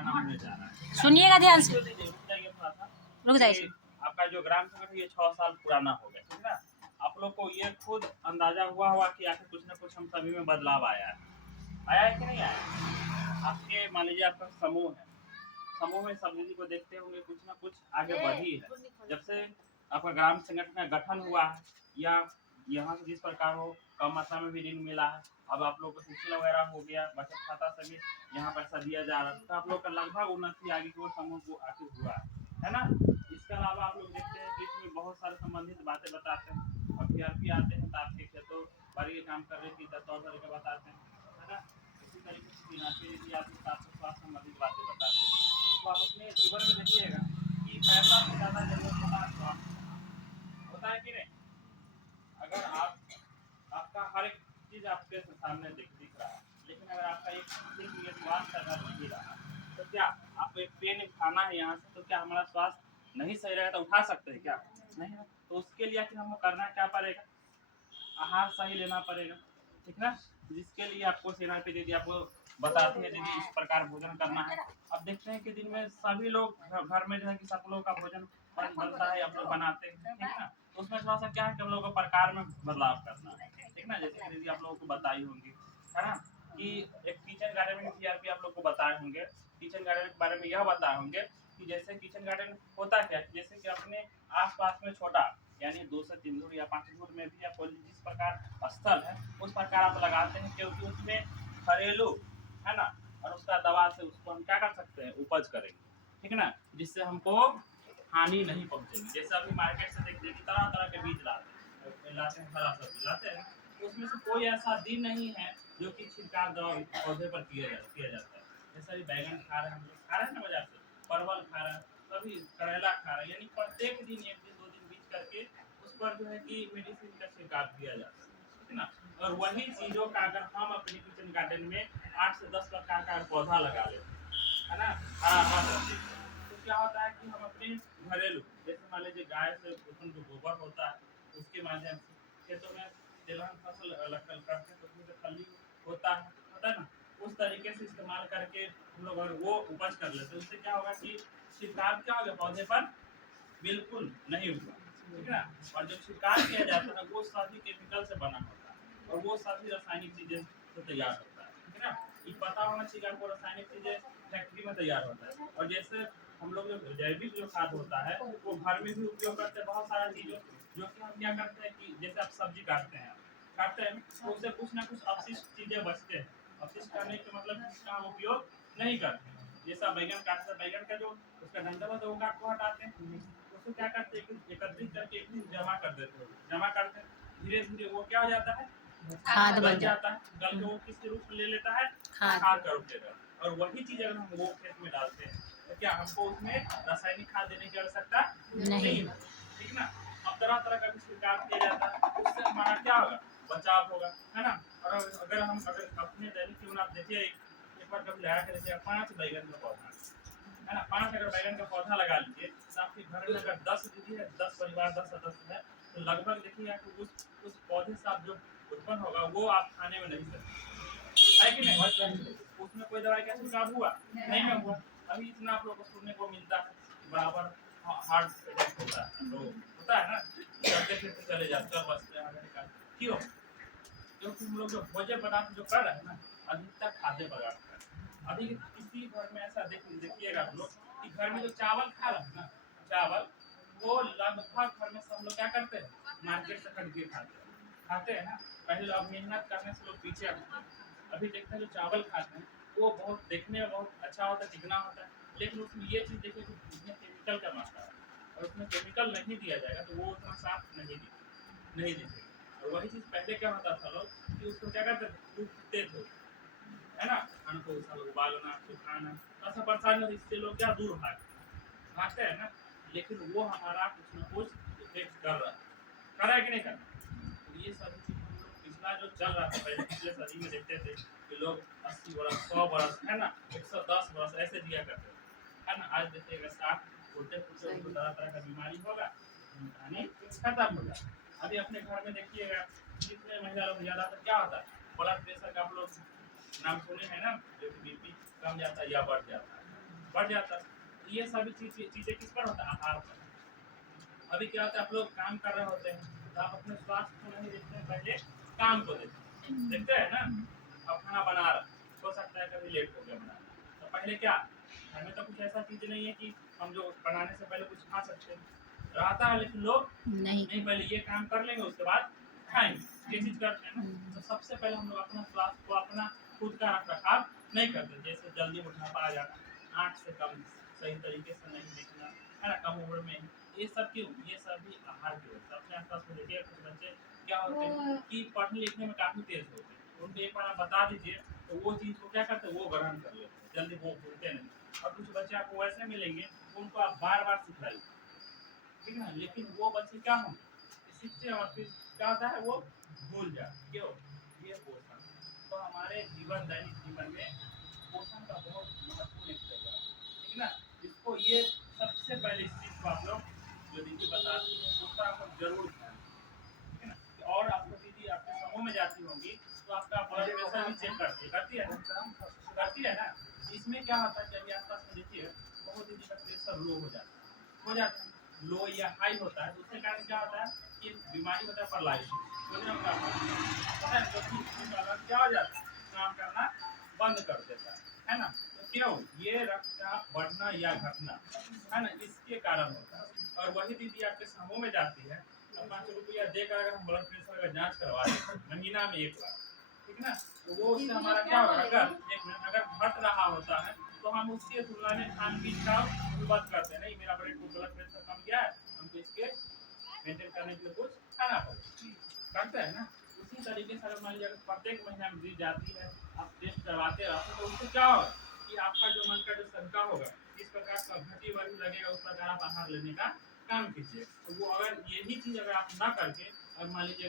घोटाला होने जा रहा है। सुनिएगा ध्यान से, रुक जाइए थोड़ा सा। रुक जाइए। आपका जो ग्राम संगठन ये 6 साल पुराना हो गया, ठीक है ना। आप लोग को ये खुद अंदाजा हुआ कि आखिर कुछ ना कुछ हम सभी में बदलाव आया है कि नहीं आया। आपके मान लीजिए आपका समूह है, समूह में सब दीदी को देखते होंगे कुछ ना कुछ आगे बढ़ी है। जब से आपका ग्राम संगठन का गठन हुआ है या यहाँ से जिस प्रकार हो कम मात्रा में भी ऋण मिला है, अब आप लोग को शिक्षा वगैरह हो गया, बचत खाता से भी यहाँ पैसा दिया जा रहा है, तो आप लोग का लगभग उन्नति आगे की ओर समूह को आगे हुआ है ना। इसके अलावा आप लोग देखते हैं कि इसमें बहुत सारे संबंधित बातें बताते हैं। अब PRP आते हैं तो आपके खेतों बाड़ी के काम कर रहे थी तौर तरीके बताते हैं, है ना। इसी तरीके से भी आते हैं तो आपको स्वास्थ्य संबंधित बातें बताते हैं। तो आप अपने जीवन में देखिएगा कि पैसा से ज़्यादा जरूरत होता है स्वास्थ्य, होता है कि नहीं। अगर आपका हर एक चीज़ आपके सामने दिख रहा है, लेकिन अगर आपका एक सिर्फ ये स्वास्थ्य अगर नहीं रहा तो क्या आपको एक पेन उठाना है यहाँ से, तो क्या हमारा स्वास्थ्य नहीं सही रहेगा तो उठा सकते हैं क्या, नहीं। तो उसके लिए आखिर हमको करना क्या पड़ेगा, आहार सही लेना पड़ेगा, ठीक ना। जिसके लिए आपको सेना पे दीदी आपको बताती है दीदी इस प्रकार भोजन करना है। अब देखते हैं कि दिन में सभी लोग घर में जो है कि सब लोग का भोजन बनता है, आप लोग बनाते हैं, ठीक है ना। तो उसमें थोड़ा सा क्या है कि हम लोग को प्रकार में बदलाव करना है, ठीक ना। जैसे दीदी आप लोगों को बताई होंगी, है ना, कि एक किचन गार्डन में PRP आप लोग को बताए होंगे। किचन गार्डन के बारे में यह बताए होंगे कि जैसे किचन गार्डन होता क्या, जैसे कि अपने आसपास में छोटा यानी 2 से 3 धूर या 5 धूर में भी या कोई जिस प्रकार स्थल है उस प्रकार आप लगाते हैं, क्योंकि उसमें घरेलू है ना, और उसका दवा से उसको हम क्या कर सकते हैं, उपज करेंगे, ठीक है ना, जिससे हमको हानि नहीं पहुंचेगी। जैसे अभी मार्केट से देखते हैं कि तरह तरह के बीज लाते हैं, हरा सब्जी लाते हैं, तो उसमें से कोई ऐसा दिन नहीं है जो कि छिड़काव दवा पौधे पर किया जाता है। जैसे अभी बैगन खा रहे हैं, हम लोग खा रहे हैं ना बाजार से, परवल खा रहे हैं, कभी करेला खा रहे हैं, यानी प्रत्येक दिन 1 दिन 2 दिन बीच करके उस पर जो है कि मेडिसिन का छिड़काव किया जाता है, ठीक है ना। और वही चीज़ों का अगर हम अपने किचन गार्डन में 8 से 10 प्रकार का पौधा लगा लेते हैं, है ना, हरा सब्जी, तो क्या होता है कि हम अपने घरेलू जैसे मान लीजिए गाय से उत्पन्न जो गोबर होता है उसके माध्यम से खेतों में तिलहन फसल करते हैं तो उसमें से खली होता है ना, उस तरीके से इस्तेमाल करके हम लोग अगर वो उपज कर लेते हैं, उससे क्या होगा कि छिड़काव क्या होगा पौधे पर बिल्कुल नहीं होगा, ठीक है ना। और जब छिड़काव किया जाता है वो सभी केमिकल से बना होता है और वो सभी रासायनिक चीजें से तैयार होता है, ठीक है ना। ये पता होना चाहिए आपको रासायनिक चीजें फैक्ट्री में तैयार होता है, और जैसे हम लोग जो जैविक जो खाद होता है वो घर में भी उपयोग करते हैं बहुत सारा चीजों, जो कि हम क्या करते हैं कि जैसे आप सब्जी काटते हैं तो उससे कुछ ना कुछ अपशिष्ट चीजें बचते हैं। अपशिष्ट करने का मतलब इसका हम उपयोग नहीं करते हैं। जैसा बैगन काटते हैं, बैगन का जो उसका डंठल होता है वो काट को हटाते हैं, उसको क्या करते हैं एकत्रित करके एक दिन जमा कर देते हैं, जमा करते हैं, धीरे धीरे वो क्या हो जाता है, खाद गल बन जाता है, गल के वो किस रूप में ले लेता है, खाद। खाद का रूप लेता है। और वही चीज अगर हम वो खेत में डालते हैं तो क्या हमको उसमें रासायनिक खाद देने की आवश्यकता नहीं है, ठीक ना। अब तरह तरह का भी छिड़काव किया जाता है, उससे हमारा क्या होगा, बचाव होगा, है ना। और अगर अपने दैनिक जीवन आप देखिए एक बार कभी लगा के देखिए 5 बैगन का पौधा है ना, 5 अगर बैगन का पौधा लगा लीजिए तो आपके घर में अगर 10 दीदी है, 10 परिवार 10 सदस्य है, तो लगभग देखिए आपको उस पौधे से आप जो उत्पन्न होगा वो आप खाने में नहीं सकते, है कि नहीं। उसमें कोई दवाई का छिड़काव हुआ नहीं ना हुआ। अभी इतना आप लोग को सुनने को मिलता है बराबर हार्ट अटैक होता है, तो होता है ना, चलते फिरते चले जाते हैं बचते हैं, क्यों, क्योंकि हम लोग जो भोजन पदार्थ जो कर रहे हैं ना अधिकतर खाद्य पदार्थ कर रहे हैं। अभी किसी घर में ऐसा देखिएगा आप लोग कि घर में जो चावल खा रहे हैं ना, चावल वो लगभग घर में सब लोग क्या करते हैं, मार्केट से खरीद के खाते हैं ना। पहले लोग मेहनत करने से लोग पीछे हटते हैं, अभी देखते हैं जो चावल खाते हैं वो बहुत देखने में बहुत अच्छा होता है, चिकना होता है, लेकिन उसमें ये चीज़ देखिए कि उसमें केमिकल का मात्रा है, और उसमें केमिकल नहीं दिया जाएगा तो वो उतना साफ नहीं दिखेगा। और वही चीज़ पहले क्या होता था लोग कि उसको क्या करते थे, कूटते थे, है ना, खाना को उबालना सुखाना, ऐसा परेशानी होती, इससे लोग क्या दूर भागते हैं ना। लेकिन वो हमारा कुछ ना कुछ इफेक्ट कर रहा है कि नहीं कर रहा। तो ये सारी चीज़ हम लोग पिछला जो चल रहा था पहले पिछले सदी में देखते थे कि लोग 80 बरस 100 बरस है ना 110 बरस ऐसे जिया करते थे, है ना। आज देखिएगा 60 फुटते उनको तरह तरह का बीमारी होगा, यानी खत्म होगा। अभी अपने घर में देखिएगा जितने महिला लोग ज़्यादातर क्या होता है ब्लड प्रेशर का आप लोग नाम सुने हैं ना, जो कि BP कम जाता है या बढ़ जाता है, बढ़ जाता है। तो ये सभी चीजें किस पर होता है? आहार पर। अभी क्या होता है, आप लोग काम कर रहे होते हैं तो आप अपने स्वास्थ्य को नहीं देखते हैं, पहले काम को देखते हैं ना। अब खाना बना रहा, हो सकता है कभी लेट हो गया बनाना, तो पहले क्या, घर में तो कुछ ऐसा चीज नहीं है कि हम जो बनाने से पहले कुछ खा सकते हैं, रहता है, लेकिन लोग नहीं पहले ये काम कर लेंगे उसके बाद खाएंगे, ये चीज करते हैं ना। तो सबसे पहले हम लोग अपना स्वास्थ्य को, अपना खुद का रख रखाव नहीं करते। जैसे जल्दी मोटापा आ जाना, आँख से कम, सही तरीके से नहीं दिखना, है ना, कम उम्र में। ये सब क्यों? ये सभी आहार की वजह से। अपने आसपास में देखिए कुछ बच्चे क्या होते हैं कि पढ़ने लिखने में काफी तेज होते हैं, उनको एक बार आप बता दीजिए तो वो चीज को क्या करते हैं, वो ग्रहण कर लेते हैं, जल्दी वो भूलते नहीं। और कुछ बच्चे आपको वैसे मिलेंगे उनको आप बार बार सिखाइए, ठीक है ना, लेकिन वो बच्चे क्या होंगे, सीखते हैं और फिर क्या होता है, वो भूल जाते। क्यों? ये पोषण। तो हमारे जीवन, दैनिक जीवन में पोषण का बहुत महत्वपूर्ण एक जगह है, ठीक है ना। इसको ये सबसे पहले इस चीज को आप लोग जो दीदी बताती है उसका आपको जरूर ध्यान, ठीक है ना। और आपको दीदी आपके समूह में जाती होंगी तो आपका ब्लड प्रेशर भी चेक करती है ना, करती है ना। इसमें क्या होता है कि अभी आसपास में देखिए बहुत दीदी का प्रेशर लो हो जाता है, लो या हाई होता है, तो उसके कारण क्या होता है कि बीमारी होता है पैरालिसिस, जो कि अगर क्या हो जाता है, काम करना बंद कर देता है ना। तो क्यों? ये रक्तचाप बढ़ना या घटना, है ना, इसके कारण होता है। और वही दीदी आपके समूह में जाती है, 5 रुपया देकर अगर हम ब्लड प्रेशर का जांच करवा दें महीना में एक बार, ठीक है ना, तो वो उससे हमारा क्या होगा, अगर एक मिनट अगर घट रहा होता है तो हम उसके तुलना में खान पीन का बंद करते हैं, नहीं मेरा ब्लड प्रेशर कम गया है, हमको इसके मेंटेन करने के लिए कुछ खाना पड़ेगा, करते हैं ना। उसी तरीके से अगर मान लीजिए अगर प्रत्येक महीना में दी जाती है, आप टेस्ट करवाते रहते तो उससे क्या होगा कि आपका जो मन का जो शंका होगा, इस प्रकार का घटी बढ़ी लगेगा, उस प्रकार आप आहार लेने का काम कीजिए। तो वो अगर यही चीज अगर आप ना करके, और मान लीजिए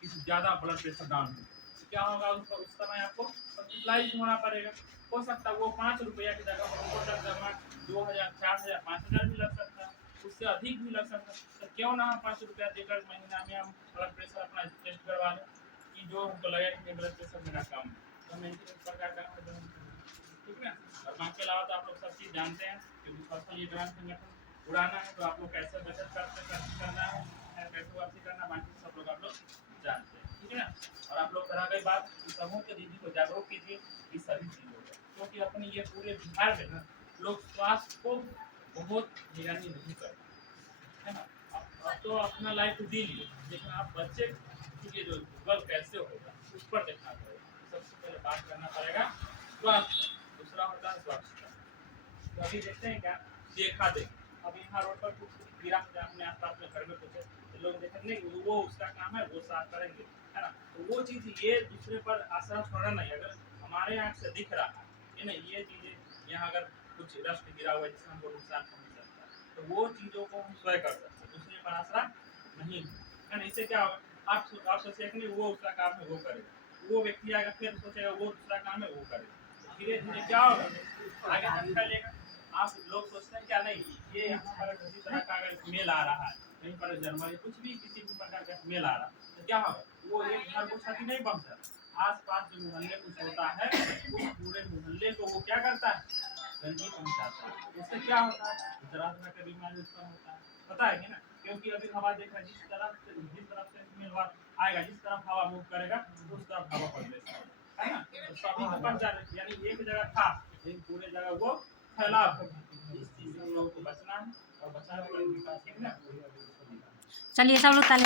किसी ज्यादा ब्लड प्रेशर डाउन हो, तो क्या होगा, उस समय आपको हॉस्पिटलाइज होना पड़ेगा। हो सकता है वो 5 रुपया की जगह पर उनको लगभग 2,000, 4,000, 5,000 भी लग सकता है, उससे अधिक भी लग सकता है। तो क्यों ना हम 5 रुपया देकर महीना में हम ब्लड प्रेशर अपना टेस्ट करवा लें, कि जो हमको लगे कि ब्लड प्रेशर मेरा कम है, तो हम इस प्रकार का, ठीक है ना। और बाकी के अलावा तो आप लोग सब चीज़ जानते हैं, क्योंकि फसल ये ग्राम संगठन उड़ाना है तो आप लोग कैसे बचत करना है, कैसे वापसी करना, बाकी सब लोग आप लोग जानते हैं, ठीक है ना। और आप लोग रह गई बात, समूह के दीदी को जागरूक कीजिए इस सभी चीज़ों को, क्योंकि अपने ये पूरे बिहार में ना लोग स्वास्थ्य को बहुत निगरानी नहीं करते, है ना। आप तो अपना लाइफ जी लिए, लेकिन आप बच्चे के जो बल कैसे होगा उस पर देखना पड़ेगा। सबसे पहले बात करना पड़ेगा स्वास्थ्य, दूसरा होता है स्वच्छता। तो अभी देखते हैं क्या, देखा देख अब यहाँ रोड पर कुछ गिरा अपने आसपास में घर में कुछ तो लोग देखेंगे वो उसका काम है, वो साफ करेंगे, है ना। तो वो चीज़ ये दूसरे पर आसरा छोड़ना नहीं, अगर हमारे आँख से दिख रहा है ना, ये चीज़ें यहाँ अगर कुछ रस्ट गिरा हुआ है जिससे हमको नुकसान पहुँच सकता है, तो वो चीज़ों को हम स्वयं कर सकते हैं, दूसरे पर आसरा नहीं, है ना। इससे क्या होगा, आप सोचेंगे वो उसका काम है वो करेगा, वो व्यक्ति आएगा फिर सोचेगा वो दूसरा काम है वो करेगा, धीरे धीरे क्या होगा, आगे हाथ फैलेगा। आप लोग सोचते हैं क्या, नहीं ये यहाँ पर किसी तरह का अगर स्मेल आ रहा है, कहीं पर जनवरी कुछ भी किसी भी प्रकार का स्मेल आ रहा है, तो क्या होगा, वो एक घर को क्षति नहीं पहुँचता, आस पास जो मोहल्ले कुछ होता है उस पूरे मोहल्ले को वो क्या करता है, गंदगी पहुँचाता है। उससे क्या होता है, तरह तरह का बीमारी उत्पन्न होता है, पता है कि ना। क्योंकि अभी हवा देख रहे हैं, जिस तरफ से स्मेल आएगा, जिस तरफ हवा मूव करेगा उस तरफ हवा प्रवेश है ना। तो सभी के पास जा रहे थे, यानी एक जगह था लेकिन पूरे जगह वो फैलाव है। इस चीज से हम लोगों को बचना है और बचा के विकास, ठीक है ना। चलिए सब लोग ताली